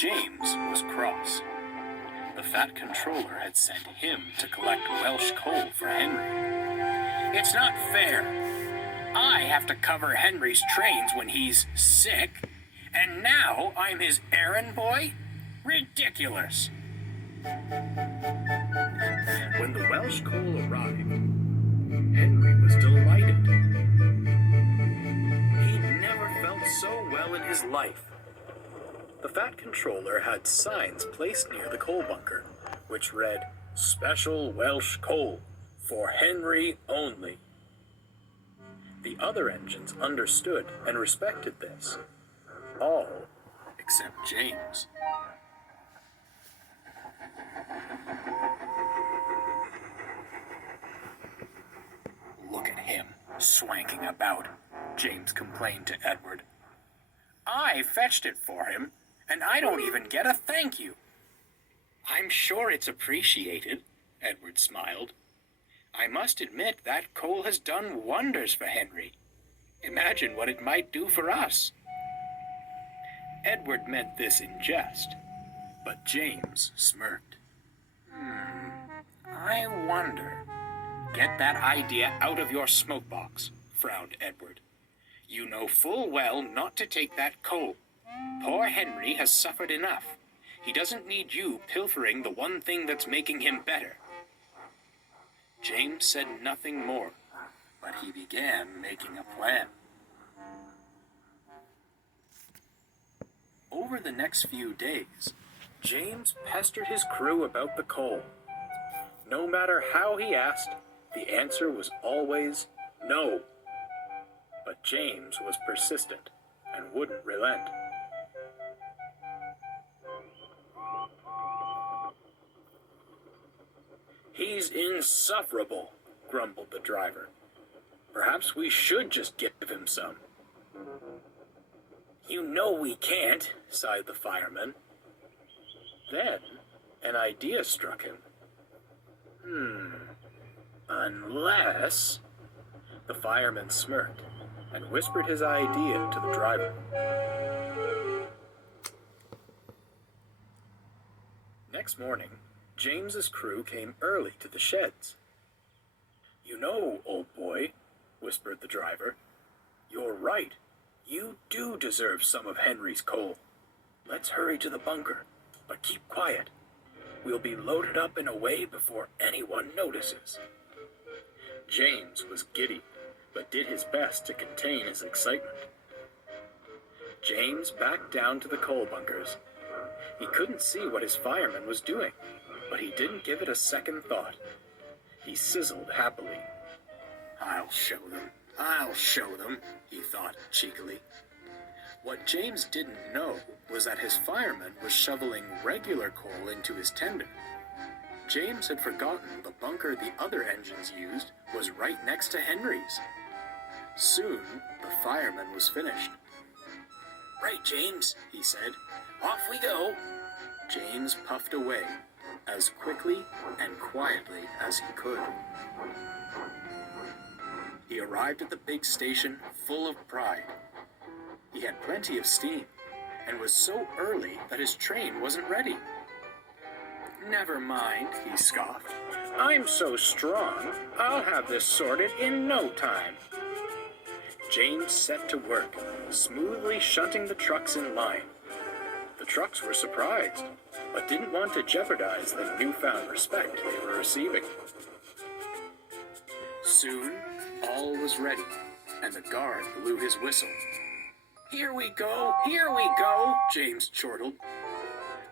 James was cross. The fat controller had sent him to collect Welsh coal for Henry. "It's not fair. I have to cover Henry's trains when he's sick, and now I'm his errand boy? Ridiculous." When the Welsh coal arrived, Henry was delighted. He'd never felt so well in his life. The fat controller had signs placed near the coal bunker, which read, "Special Welsh coal, for Henry only." The other engines understood and respected this. All except James. "Look at him, swanking about," James complained to Edward. "I fetched it for him, and I don't even get a thank you." "I'm sure it's appreciated," Edward smiled. "I must admit that coal has done wonders for Henry. Imagine what it might do for us." Edward meant this in jest, but James smirked. "I wonder." "Get that idea out of your smoke box," frowned Edward. "You know full well not to take that coal. Poor Henry has suffered enough. He doesn't need you pilfering the one thing that's making him better." James said nothing more, but he began making a plan. Over the next few days, James pestered his crew about the coal. No matter how he asked, the answer was always no. But James was persistent and wouldn't relent. "He's insufferable," grumbled the driver. "Perhaps we should just give him some." "You know we can't," sighed the fireman. Then an idea struck him. Unless... The fireman smirked and whispered his idea to the driver. Next morning, James's crew came early to the sheds. "You know, old boy," whispered the driver, "you're right. You do deserve some of Henry's coal. Let's hurry to the bunker, but keep quiet. We'll be loaded up in a way before anyone notices." James was giddy, but did his best to contain his excitement. James backed down to the coal bunkers. He couldn't see what his fireman was doing, but he didn't give it a second thought. He sizzled happily. I'll show them, he thought cheekily. What James didn't know was that his fireman was shoveling regular coal into his tender. James had forgotten the bunker the other engines used was right next to Henry's. Soon, the fireman was finished. "Right, James," he said. "Off we go." James puffed away, as quickly and quietly as he could. He arrived at the big station full of pride. He had plenty of steam, and was so early that his train wasn't ready. "Never mind," he scoffed. "I'm so strong, I'll have this sorted in no time." James set to work, smoothly shunting the trucks in line. The trucks were surprised, but didn't want to jeopardize the newfound respect they were receiving. Soon, all was ready, and the guard blew his whistle. Here we go, James chortled.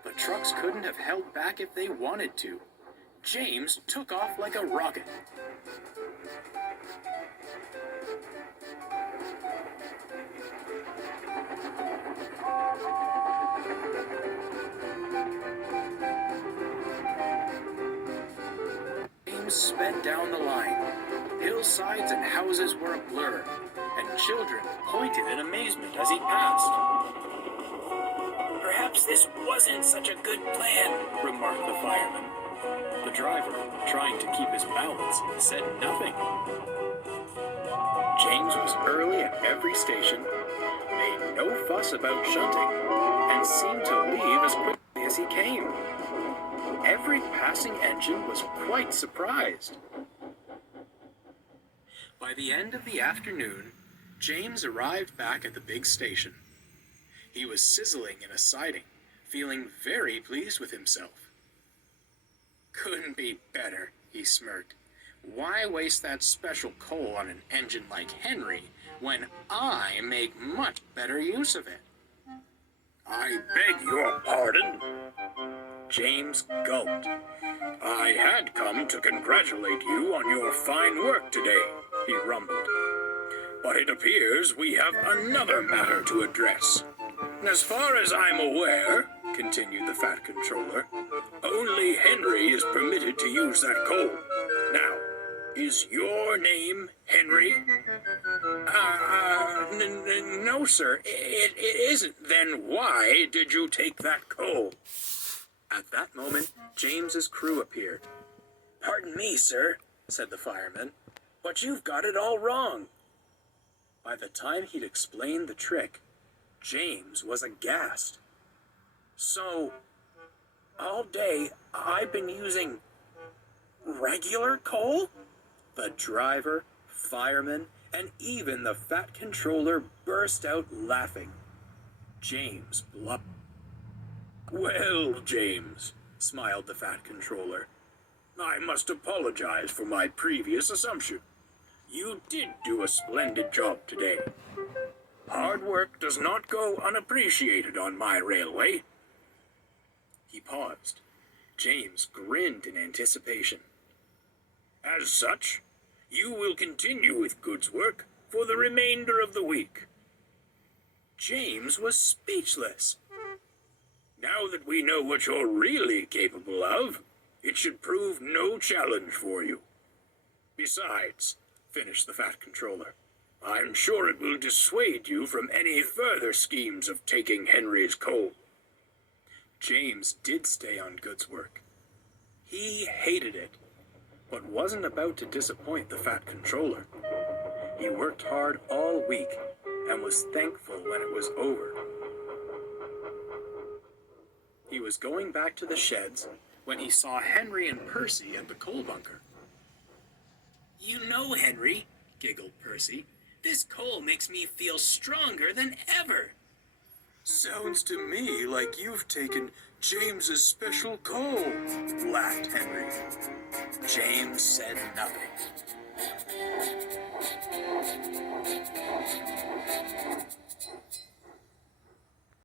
The trucks couldn't have held back if they wanted to. James took off like a rocket. James sped down the line. Hillsides and houses were a blur, and children pointed in amazement as he passed. "Perhaps this wasn't such a good plan," remarked the fireman. The driver, trying to keep his balance, said nothing. James was early at every station, made made no fuss about shunting and seemed to leave as quickly as he came. Every passing engine was quite surprised. By the end of the afternoon, James arrived back at the big station. He was sizzling in a siding, feeling very pleased with himself. "Couldn't be better," he smirked. "Why waste that special coal on an engine like Henry when I make much better use of it?" "I beg your pardon." James gulped. "I had come to congratulate you on your fine work today," he rumbled. "But it appears we have another matter to address. As far as I'm aware," continued the Fat Controller, "only Henry is permitted to use that coal. Now, is your name Henry?" No, sir, it isn't." "Then why did you take that coal?" At that moment, James's crew appeared. "Pardon me, sir," said the fireman, "but you've got it all wrong." By the time he'd explained the trick, James was aghast. "So, all day I've been using regular coal?" The driver, fireman, and even the Fat Controller burst out laughing. James blubbed. "Well, James," smiled the Fat Controller, "I must apologize for my previous assumption. You did do a splendid job today. Hard work does not go unappreciated on my railway." He paused. James grinned in anticipation. "As such, you will continue with Good's work for the remainder of the week." James was speechless. "Now that we know what you're really capable of, it should prove no challenge for you. Besides," finished the Fat Controller, "I'm sure it will dissuade you from any further schemes of taking Henry's coal." James did stay on Good's work. He hated it, but wasn't about to disappoint the Fat Controller. He worked hard all week and was thankful when it was over. He was going back to the sheds when he saw Henry and Percy at the coal bunker. "You know, Henry," giggled Percy, "this coal makes me feel stronger than ever." "Sounds to me like you've taken James's special coal," laughed Henry. James said nothing.